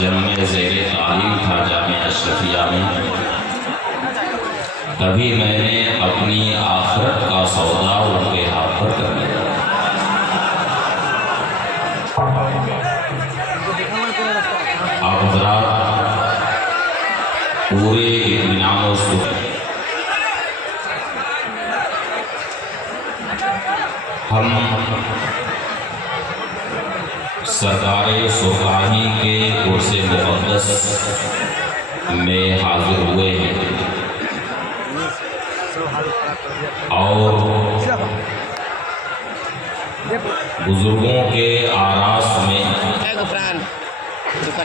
جب میں زیر تعلیم تھا جامعہ اشرفیہ میں، تبھی میں نے اپنی آخرت کا سودا ان کے ہاتھ پر کر لیا۔ آپ حضرات پورے اطمینان و سکون ہم سرکار سرکاہی کے عرس مقدس میں حاضر ہوئے ہیں اور بزرگوں کے آراس میں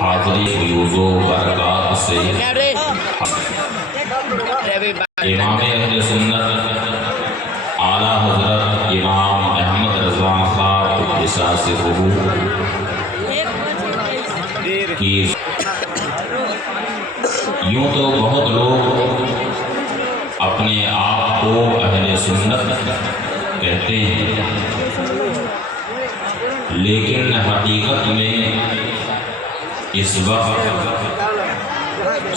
حاضری فیوز و برکات سے امام اہل سنت اعلیٰ حضرت امام احمد رضا خان قدس سرہ کی یوں تو بہت لوگ اپنے آپ کو اہل سنت کہتے ہیں، لیکن حقیقت میں اس وقت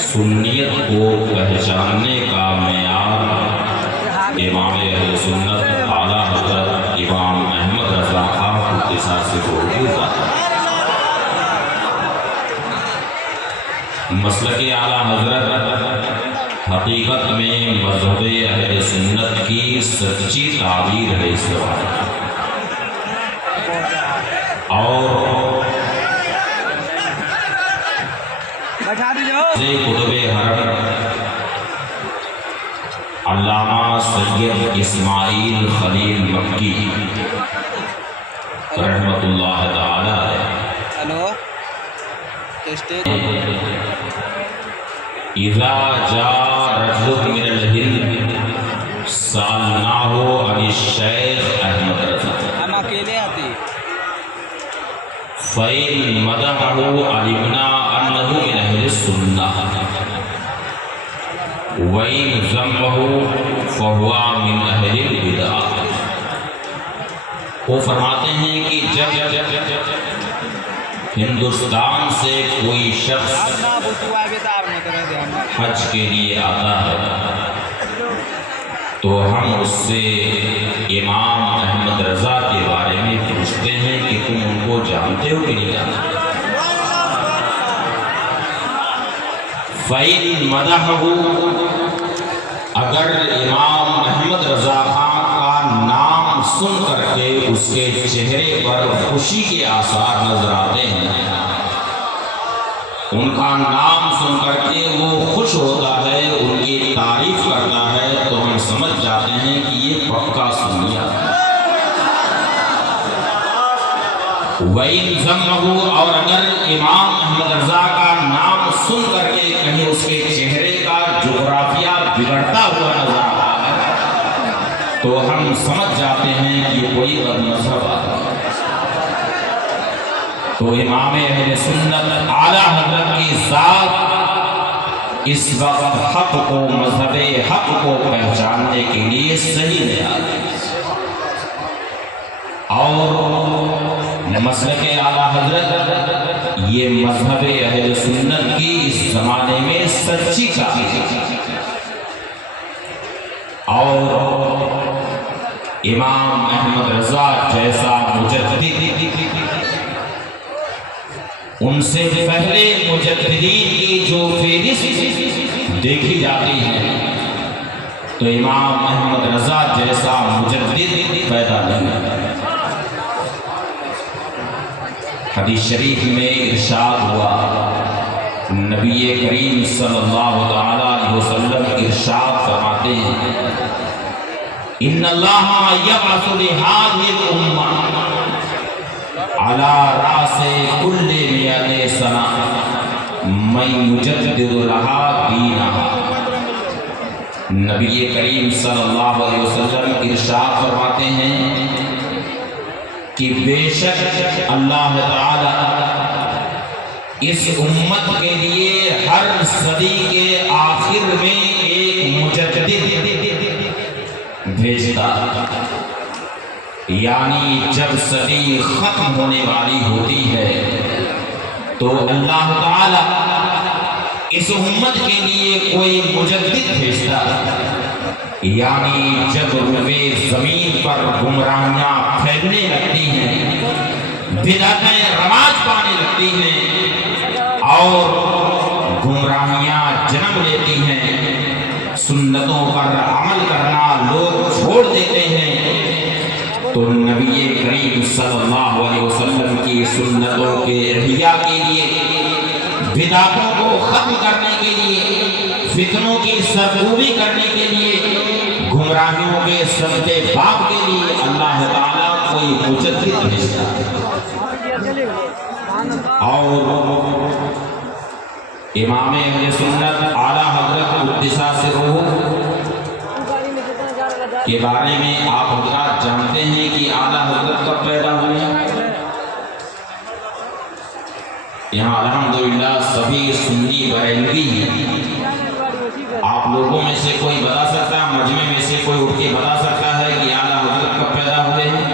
سنیت کو پہچاننے کا معیار امام اہل سنت اعلیٰ حضرت امام احمد رضا خان قدس سرہ ہوتا ہے۔ مسلک اعلیٰ حضرت حقیقت میں مذہب اہل سنت کی سچی تعبیر ہے اس وقت، اور قطب حرم علامہ سید اسماعیل خلیل مکی رحمۃ اللہ تعالی علیہ اذا جاء رجل من الہند سألناہ عن الشیخ احمد رضا فإن مدحه علمنا أنه من أهل السنة وإن ذمه فهو من أهل البدع۔ وہ فرماتے ہیں کہ جب ہندوستان سے کوئی شخص حج کے لیے آتا ہے تو ہم اس سے امام احمد رضا کے بارے میں پوچھتے ہیں کہ تم ان کو جانتے ہو کہ نہیں جانتے؟ فَإِن مَدَحَهُ، اگر امام احمد رضا خان کا نام سن کر کے اس کے چہرے پر خوشی کے آثار نظر آتے ہیں، ان کا نام سن کر کے وہ خوش ہوتا ہے، ان کی تعریف کرتا ہے، تو ہم سمجھ جاتے ہیں کہ یہ پکا سنی ہے۔ وَإِن ذَمَّهُ، اور اگر امام احمد رضا کا نام سن کر کے کہیں اس کے چہرے کا جغرافیہ بگڑتا ہوا نظر آتا ہے تو ہم سمجھ جاتے ہیں کہ یہ کوئی بد مذہب آتا ہے۔ تو امام اہل سنت اعلیٰ حضرت کی ذات اس وقت حق کو، مذہب حق کو پہچاننے کے لیے صحیح نہیں آتی، اور مسلک اعلیٰ حضرت یہ مذہب اہل سنت کی اس زمانے میں سچی تعبیر ہے، اور امام احمد رضا جیسا مجدد ان سے پہلے مجددین کی جو فہرست دیکھی جاتی ہے تو امام احمد رضا جیسا مجدد پیدا نہیں ہے۔ حدیث شریف میں ارشاد ہوا، نبی کریم صلی اللہ علیہ وسلم ارشاد فرماتے ہیں، ان اللہ یبعث لہذه الامہ علی رأس کل مئۃ سنہ من یجدد لہا دینہا۔ نبی کریم صلی اللہ علیہ وسلم ارشاد فرماتے ہیں کہ بے شک اللہ تعالی اس امت کے لیے ہر صدی کے آخر میں ایک مجدد بھیجتا، یعنی جب صدی ختم ہونے والی ہوتی ہے تو اللہ تعالی اس امت کے لیے کوئی مجدد بھیجتا ہے، یعنی جب روئے زمین پر گمراہیاں پھیلنے لگتی ہیں، بدعتیں رواج پانے لگتی ہیں اور گمراہیاں جنم لیتی ہیں، سنتوں پر عمل کرنا لوگ چھوڑ دیتے ہیں، تو نبی کریم صلی اللہ علیہ وسلم کی سنتوں کے احیاء کے لیے، بدعتوں کو ختم کرنے کے لیے، فتنوں کی سرکوبی کرنے کے لیے، گمراہیوں کے سبتے باب کے لیے اللہ تعالیٰ کوئی مجدد بھیجتا ہے۔ اور امام اہل سنت اعلیٰ حضرت قدسہ سرہ کے بارے میں آپ حضرات جانتے ہیں کہ اعلیٰ حضرت کب پیدا ہوئے ہیں؟ یہاں الحمدللہ سبھی سنی بریلوی ہیں۔ آپ لوگوں میں سے کوئی بتا سکتا ہے، مجمع میں سے کوئی اٹھ کے بتا سکتا ہے کہ اعلیٰ حضرت کب پیدا ہوئے ہیں؟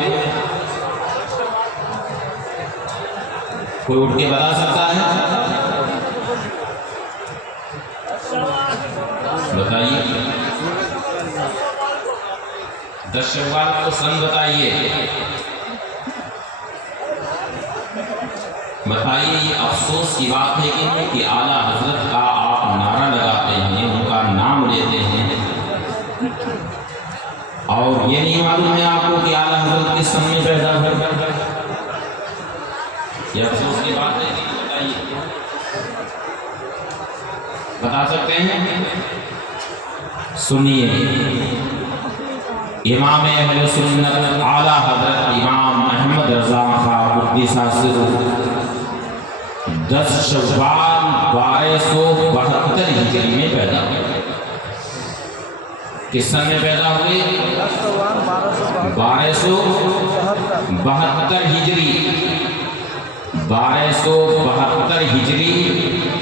کوئی اٹھ کے بتا سکتا ہے؟ بتائیے، 10 شوال کو سن بتائیے، بتائیے۔ یہ افسوس کی بات ہے کہ اعلیٰ حضرت کا آپ نعرہ لگاتے ہیں، ان کا نام لیتے ہیں، اور یہ نہیں معلوم ہے آپ کو کہ اعلیٰ حضرت کس سن میں پیدا ہوئے۔ یہ افسوس کی بات ہے کہ بتائیے، بتا سکتے ہیں؟ سنیے، امام اہل سنت اعلیٰ حضرت امام احمد رضا خان قدسہ سرہ 10 شوال 1272 ہجری میں پیدا ہوئے۔ کس سن میں پیدا ہوئے؟ 1272 ہجری۔ 1272 ہجری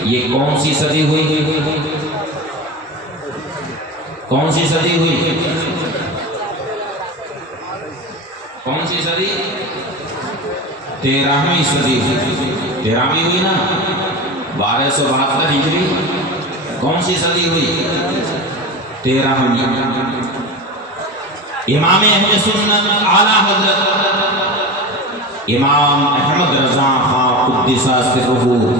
یہ کون سی صدی ہوئی؟ کون سی صدی ہوئی؟ کون سی صدی؟ 13ویں صدی ہوئی۔ 13ویں ہوئی نا؟ 1272 ہجری کون سی صدی ہوئی؟ 13ویں۔ امام اہل سنت اعلیٰ حضرت امام احمد رضا خان قدسہ سرہ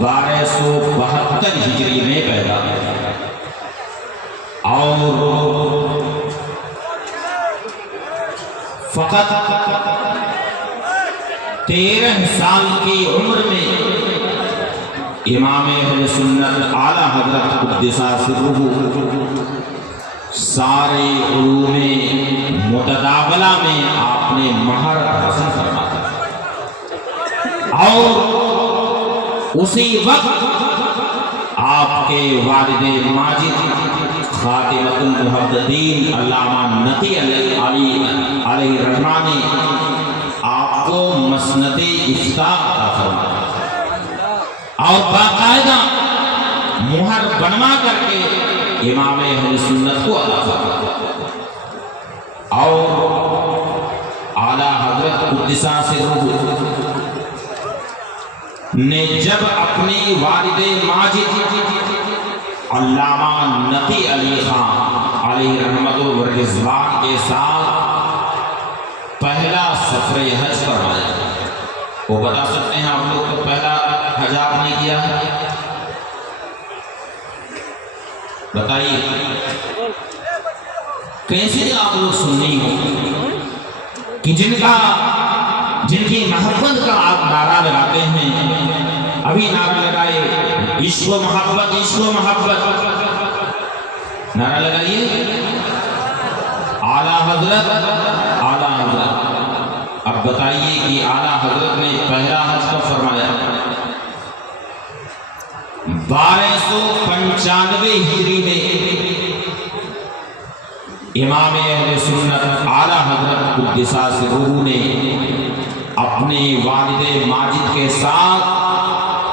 1272 ہجری میں پیدا ہوئے، اور فقط 13 سال کی عمر میں امام اہل سنت اعلیٰ حضرت قدسہ سرہ سارے علوم متداولہ میں آپ نے مہارت حاصل فرمایا، اور اسی وقت آپ کے والد ماجد خاتمۃ المحدثین علامہ نقی علیہ رحمہ نے آپ کو مسند افتاء عطا فرمایا، اور باقاعدہ مہر بنوا کر کے امام اہل سنت کو عطا فرمایا، اور اعلیٰ حضرت قدسہ سرہ نے جب اپنی والد ماجد علامہ نقی علی خان علیہ رحمت و رضوان کے ساتھ پہلا سفر حج فرمایا، وہ بتا سکتے ہیں آپ لوگ تو پہلا حج آپ نے کیا ہے؟ بتائیے کیسے آپ لوگ سننی ہو کہ جن کی محبت کا آپ نعرہ لگاتے ہیں، ابھی نعرہ لگائے عشق و محبت، عشق و محبت، نعرہ لگائیے اعلیٰ حضرت، اعلیٰ حضرت۔ اب بتائیے کہ اعلیٰ حضرت نے پہلا حج کب فرمایا؟ 1295 ہجری میں امام اہل سنت اعلیٰ حضرت قدسہ سرہ نے اپنے والد ماجد کے ساتھ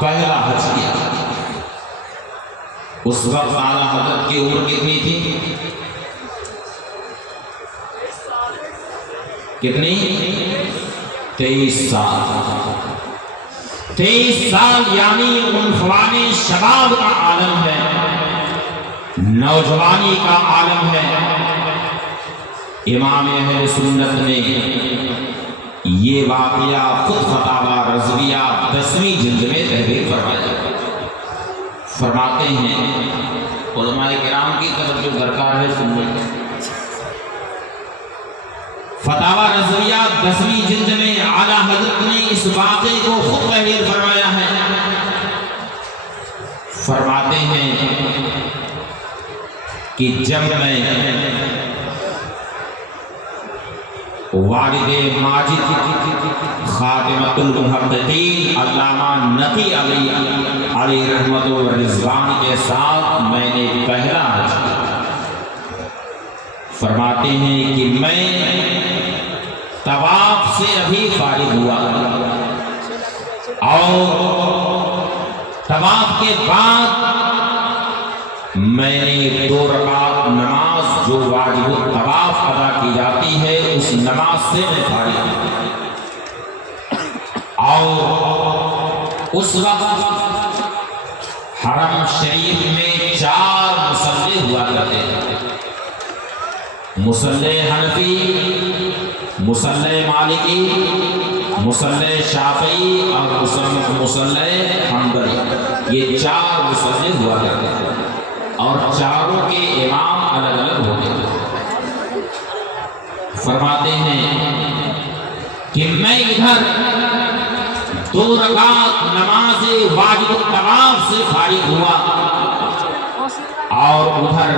پہلا حج کیا۔ اس وقت اعلیٰ حضرت کی عمر کتنی تھی؟ کتنی؟ 23 سال۔ 23 سال یعنی عنفوان شباب کا عالم ہے، نوجوانی کا عالم ہے۔ امام اہل سنت نے یہ واقعہ خود فتاوی رضویہ 10ویں جلد میں تحریر فرمایا۔ فرماتے ہیں علماء کرام کی توجہ درکار ہے، سننے فتاوی رضویہ 10ویں جلد میں اعلیٰ حضرت نے اس واقعے کو خود تحریر فرمایا ہے۔ فرماتے ہیں کہ جب میں والد ماجد خاتمۃ المحققین علامہ نقی علیہ رحمت و رضوان کے ساتھ میں نے پہلا حج کیا۔ فرماتے ہیں کہ میں طواف سے ابھی فارغ ہوا اور طواف کے بعد میں نے 2 رکعت نماز جو واجب الطواف ادا کی جاتی ہے اس نماز سے میں فارغ ہوا، اور اس وقت حرم شریف میں 4 مصلی ہوا کرتے تھے، مصلی حنفی، مصلی مالکی، مصلی شافعی اور مصلی حنبلی، یہ 4 مصلی ہوا کرتے تھے اور چاروں کے امام الگ الگ ہوتے تھے۔ فرماتے ہیں کہ میں ادھر 2 رکعت نماز واجب الطواف سے فارغ ہوا اور ادھر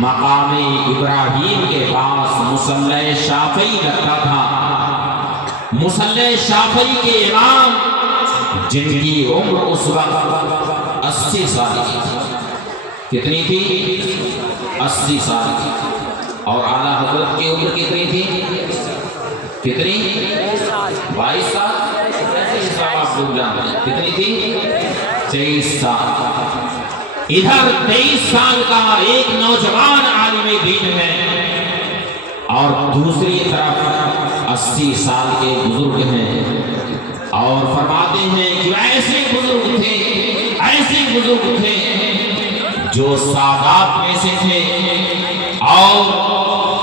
مقام ابراہیم کے پاس مصلی شافعی لگتا تھا۔ مصلی شافعی کے امام جن کی عمر اس وقت 80 سال کی تھی، کتنی تھی؟ 80 سال کی، اور اعلیٰ حضرت کی عمر کتنی تھی؟ کتنی؟ 22 سال؟ آپ لوگ جانتے ہیں کتنی تھی؟ 23 سال۔ ادھر 23 سال کا ایک نوجوان عالم دین ہے اور دوسری طرف 80 سال کے بزرگ ہیں، اور فرماتے ہیں کہ ایسے بزرگ تھے جو سادات میں سے تھے اور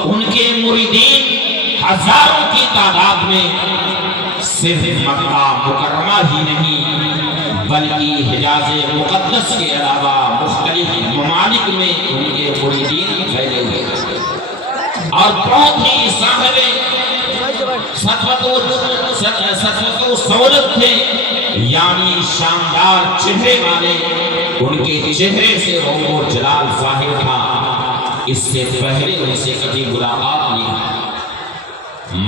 ان کے مریدین ہزاروں کی تعداد میں صرف مکہ مکرمہ ہی نہیں بلکہ حجاز مقدس کے علاوہ مختلف ممالک میں ان کے مریدین پھیلے ہوئے اور بہت ہی صاحب سطوت و سہولت تھے، یعنی شاندار چہرے والے، ان کے چہرے سے رونق و جلال ظاہر تھا۔ اس سے پہلے ان سے کبھی ملاقات نہیں،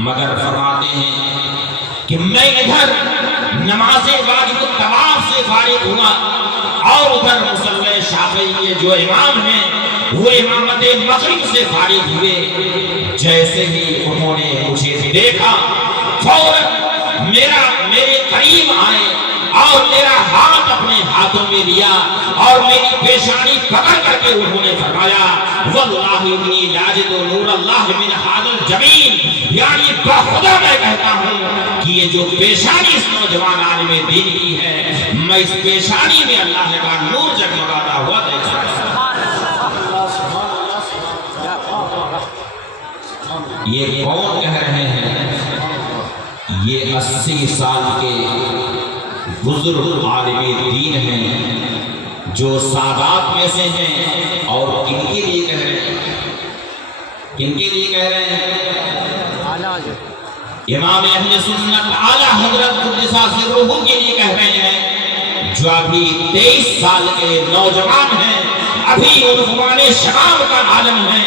مگر فرماتے ہیں کہ میں ادھر نماز واجب الطواف سے فارغ ہوا اور ادھر مصلی شافعی کے جو امام ہیں وہ امامت مغرب سے فارغ ہوئے۔ جیسے ہی انہوں نے مجھے دیکھا فوراً میرے قریب آئے اور میرا ہاتھ اپنے ہاتھوں میں لیا اور میری پیشانی پکڑ کر کے انہوں نے فرمایا واللہ انی لاجد نور اللہ من ھذا الجبین، یعنی بخدا میں کہتا ہوں کہ یہ جو پیشانی اس نوجوان عالم دین کی ہے، میں اس پیشانی میں اللہ کا نور جگمگاتا ہوا دیکھا۔ یہ کون کہہ رہے ہیں؟ یہ 80 سال کے بزرگ عالم دین ہیں جو سادات میں سے ہیں، اور کن کے لیے کہہ رہے ہیں؟ کن کے لیے کہہ رہے ہیں؟ امام اہل سنت اعلیٰ حضرت قدس سرہ کے لیے کہہ رہے ہیں، جو ابھی 23 سال کے نوجوان ہیں، ابھی عنفوان شباب کا عالم ہے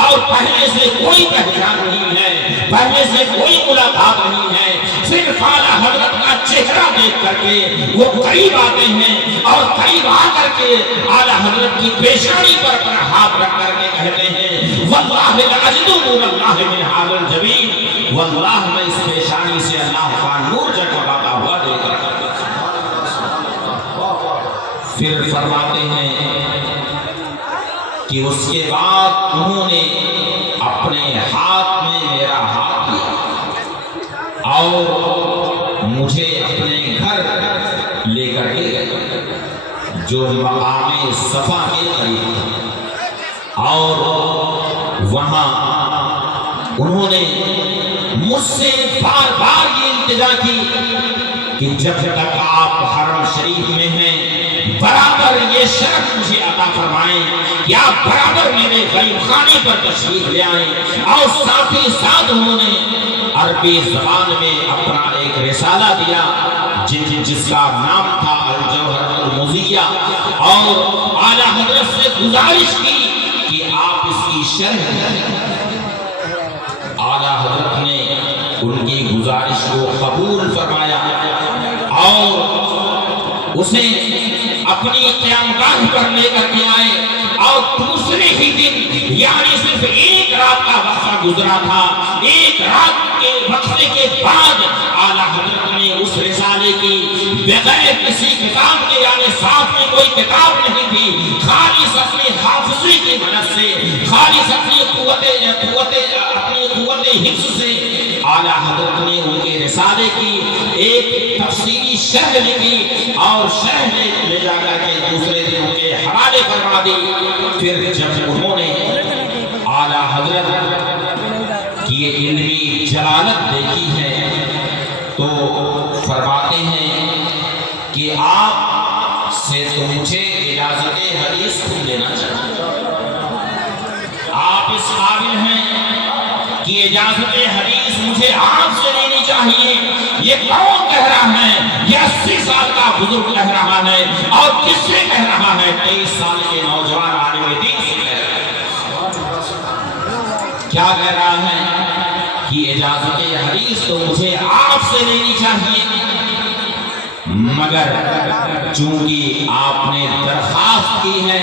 اور پہلے سے کوئی پہچان نہیں ہے، پہلے سے کوئی ملاقات نہیں ہے، صرف اعلیٰ حضرت کا چہرہ دیکھ کر کے وہ قریب آتے ہیں اور قریب آ کر کے اعلیٰ حضرت کی پیشانی پر اپنا ہاتھ رکھ کر کے کہتے ہیں واللہ لاجد نور اللہ من ھذا الجبین، واللہ میں اس پیشانی سے اللہ کا نور جگمگاتا ہوا دیکھ رہا ہوں۔ پھر فرماتے ہیں کہ اس کے بعد انہوں نے اپنے ہاتھ میں میرا ہاتھ لیا اور مجھے اپنے گھر جو مقام صفا کے قریب تھا، اور وہاں انہوں نے مجھ سے بار بار یہ التجا کی کہ جب تک آپ حرم شریف میں ہیں برابر یہ شرف مجھے عطا فرمائیں کہ آپ برابر میرے غریب خانے پر تشریف لے آئیں۔ اور ساتھ ہی ساتھ انہوں نے عربی زبان میں اپنا ایک رسالہ دیا جس کا نام تھا الجوہر المضیہ، اور اعلیٰ حضرت سے گزارش کی کہ آپ اس کی شرح کریں۔ اعلیٰ حضرت نے ان کی گزارش کو قبول فرمایا اور اسے اپنی قیامگاہ پر لے کر کے آئے، اور دوسرے ہی دن یعنی صرف ایک رات کا وقفہ گزرا تھا، ایک رات کے وقفے کے بعد اعلیٰ حضرت نے اس رسالے کی بغیر کسی کتاب کے، یعنی ساتھ میں کوئی کتاب نہیں تھی، خالص اپنے حافظی کی مدد سے، خالص اپنی قوت حفظ سے اعلیٰ حضرت نے ان کے رسالے کی ایک تفصیلی شرح لکھی اور شرح لے جا کر کے دوسرے دن ان کے حوالے کروا دی۔ پھر جب انہوں نے اعلیٰ حضرت کی علمی جلالت دیکھی ہے تو فرماتے ہیں کہ آپ سے تو مجھے اجازت حدیث لینا چاہیے، آپ اس قابل ہیں کہ اجازت حدیث مجھے آپ سے لینی چاہیے۔ یہ کون کہہ رہا ہے؟ یہ 80 سال کا بزرگ کہہ رہا ہے، اور کس سے کہہ رہا ہے؟ 23 سال کے نوجوان عالم دین سے کہہ رہا ہے۔ کیا کہہ رہا ہے کہ اجازت حدیث تو مجھے آپ سے لینی چاہیے، مگر چونکہ آپ نے درخواست کی ہے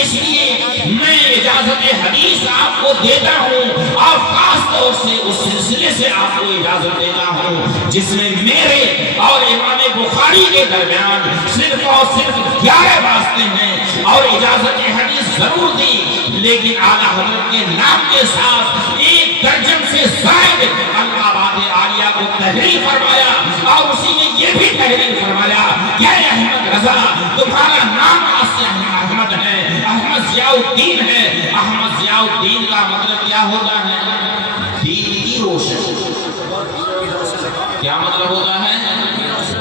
اس لیے میں اجازت حدیث آپ کو دیتا ہوں، اور خاص طور سے اس سلسلے سے آپ کو اجازت دیتا ہوں جس میں میرے اور امام بخاری کے درمیان صرف اور صرف 11 واسطے ہیں، اور اجازت حدیث ضرور دی لیکن اعلیٰ حضرت کے نام کے ساتھ 1 درجن سے زائد القابات عالیہ کو تحریر فرمایا، اور اسی میں یہ بھی تحریر فرمایا کہ اے احمد رضا تمہارا نام آج سے احمد ہے، احمد ضیاء الدین ہے۔ احمد ضیاء الدین کا مطلب کیا ہوتا ہے؟ دین کی روشنی۔ کیا مطلب ہوتا ہے؟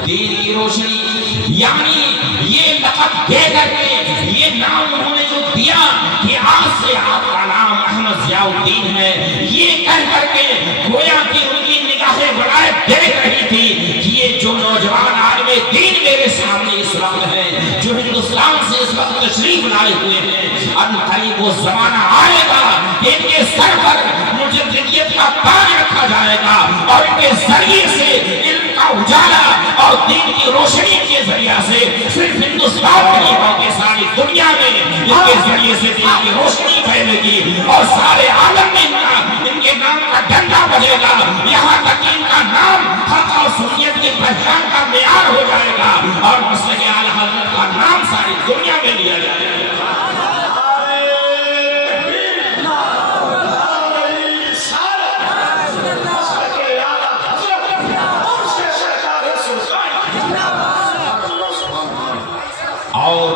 دین کی روشنی، یعنی یہ لقب دے کر کے یہ نام انہوں نے جو دیا کہ آج سے آپ کا نام احمد ضیاء الدین ہے، یہ کہہ کر کے گویا کہ ان کی نگاہیں بڑھائے دیکھ رہی تھی کہ یہ جو نوجوان عالم دین میرے سامنے اس وقت ہے، جو ہندوستان سے اس وقت تشریف لائے ہوئے ہیں، ان قریب وہ زمانہ آئے گا کہ ان کے سر پر مجددیت کا تاج رکھا جائے گا، اور ان کے ذریعے سے علم کا اجالا اور دین کی روشنی کے ذریعے سے صرف ہندوستان میں نہیں بلکہ ساری دنیا میں ان کے ذریعے سے دین کی روشنی پھیلے گی، اور سارے عالم میں ان کے نام کا ڈنڈا بجے گا، یہاں تک ان کا نام حق اور سنیت کی پہچان کا معیار ہو جائے گا، اور مسلک اعلیٰ حضرت کا نام ساری دنیا میں لیا جائے گا۔ اور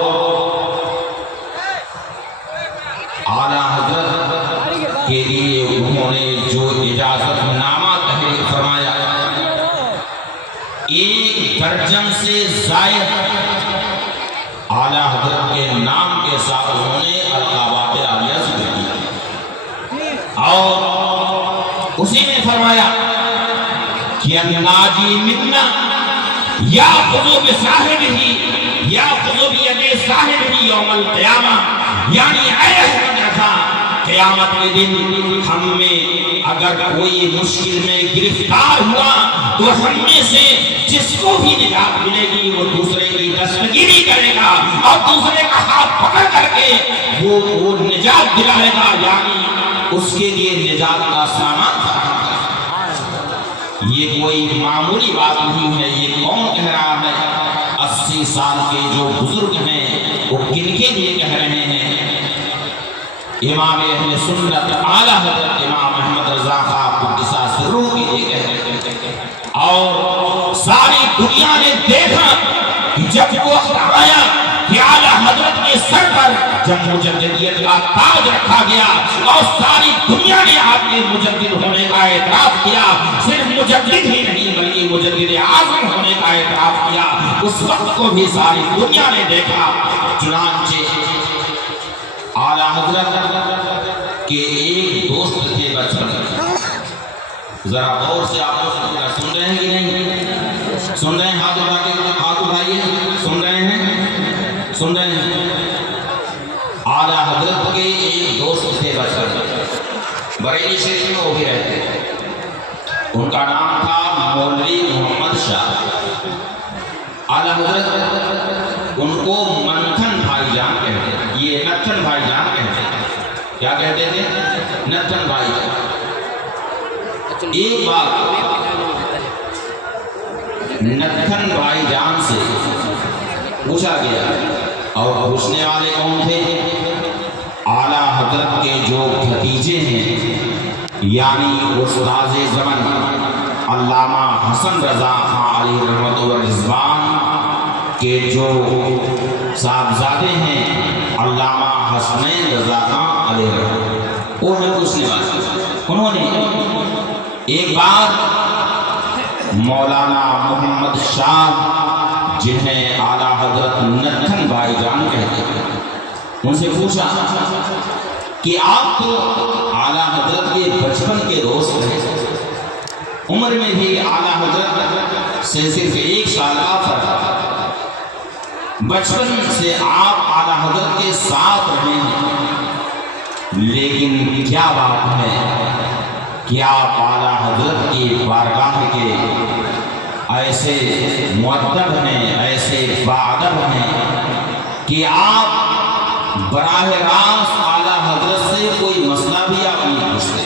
اعلیٰ حضرت کے لیے انہوں نے جو اجازت نامہ تحریر فرمایا 1 درجن سے زائد اعلیٰ حضرت کے نام کے ساتھ انہوں نے القابات عالیہ ذکر کیا، اور اسی میں فرمایا کہ الناجی منا یا خذو بصاحبہ یا خذو بید صاحبہ یوم القیامہ، یعنی اے احمد رضا قیامت کے دن ہم میں اگر کوئی مشکل میں گرفتار ہوا تو ہم میں سے جس کو بھی نجات ملے گی وہ دوسرے کی دستگیری کرے گا، اور دوسرے کا ہاتھ پکڑ کر کے وہ نجات دلائے گا، یعنی اس کے لیے نجات کا سامان فراہم کرے گا۔ یہ کوئی معمولی بات نہیں ہے۔ یہ کون کہہ رہا ہے؟ 80 سال کے جو بزرگ ہیں وہ کن کے لیے کہہ رہے ہیں؟ امام اہل سنت اعلیٰ حضرت امام احمد رضا خان قدس سرہ کے لیے کہہ رہے ہیں، اور ساری دنیا نے دیکھا کہ جب وقت آیا کہ اعلیٰ حضرت کے سر پر جب مجددیت کا تاج رکھا گیا اور ساری دنیا نے آپ کے مجدد ہونے کا اعتراف کیا، صرف مجدد ہی نہیں بلکہ مجدد اعظم ہونے کا اعتراف کیا، اس وقت کو بھی ساری دنیا نے دیکھا۔ چنانچہ اعلیٰ حضرت کے ایک دوست تھے بچپن میں، ذرا غور سے آپ سن رہے ہیں کہ نہیں؟ سن رہے ہیں؟ ہاتھ اٹھائیے، سن رہے ہیں؟ سن رہے ہیں؟ اعلیٰ حضرت کے ایک دوست تھے بچپن میں، بریلی شریف میں وہ بھی رہتے تھے، ان کا نام تھا مولوی محمد شاہ۔ اعلیٰ حضرت ان کو منتھن بھائی جان کہتے ہیں، یہ نتھن بھائی جان کہتے ہیں۔ کیا کہتے تھے؟ نتھن بھائی جان۔ ایک بار نتھن بھائی جان سے پوچھا گیا، اور پوچھنے والے کون تھے؟ اعلیٰ حضرت کے جو بھتیجے ہیں، یعنی استاد زمن علامہ حسن رضا خان علیہ رحمت و رضوان کے جو صاحبزادے ہیں علامہ حسنین رضا خان علیہ رحمت، وہ ہے پوچھنے والے۔ انہوں نے ایک بار مولانا محمد شاہ، جنہیں اعلیٰ حضرت نتھن بھائی جان کہتے ہیں، ان سے پوچھا کہ آپ تو اعلیٰ حضرت کے بچپن کے دوست ہیں، عمر میں بھی اعلیٰ حضرت سے صرف 1 سال کا فرق، بچپن سے آپ اعلیٰ حضرت کے ساتھ رہے ہیں، لیکن کیا بات ہے کہ آپ اعلیٰ حضرت کی بارگاہ کے ایسے مؤدب ہیں، ایسے باادب ہیں کہ آپ براہ راست اعلیٰ حضرت سے کوئی مسئلہ بھی آپ نہیں پوچھتے،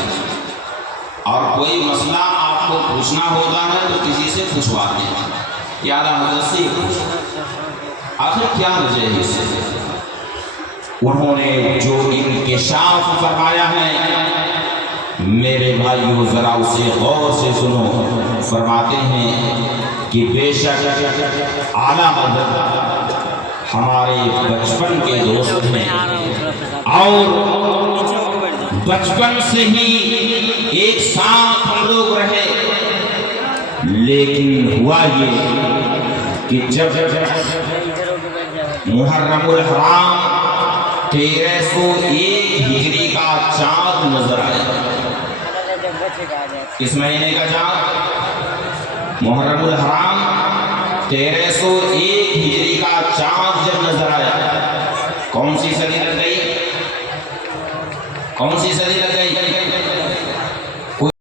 اور کوئی مسئلہ آپ کو پوچھنا ہوتا ہے تو کسی سے پوچھواتے ہیں کہ اعلیٰ حضرت سے پوچھو۔ آخر کیا وجہ ہے اس سے؟ انہوں نے جو انکشاف فرمایا ہے میرے بھائیو ذرا اسے غور سے سنو۔ فرماتے ہیں کہ بے شک اعلیٰ حضرت ہمارے بچپن کے دوست ہیں، اور بچپن سے ہی ایک ساتھ ہم لوگ رہے، لیکن ہوا یہ کہ جب محرم الحرام 1301 ہجری کا چاند نظر آیا، کس مہینے کا چاند؟ محرم الحرام 1301 ہجری کا چاند جب نظر آیا، کون سی صدی لگ گئی؟ کون سی صدی لگ گئی؟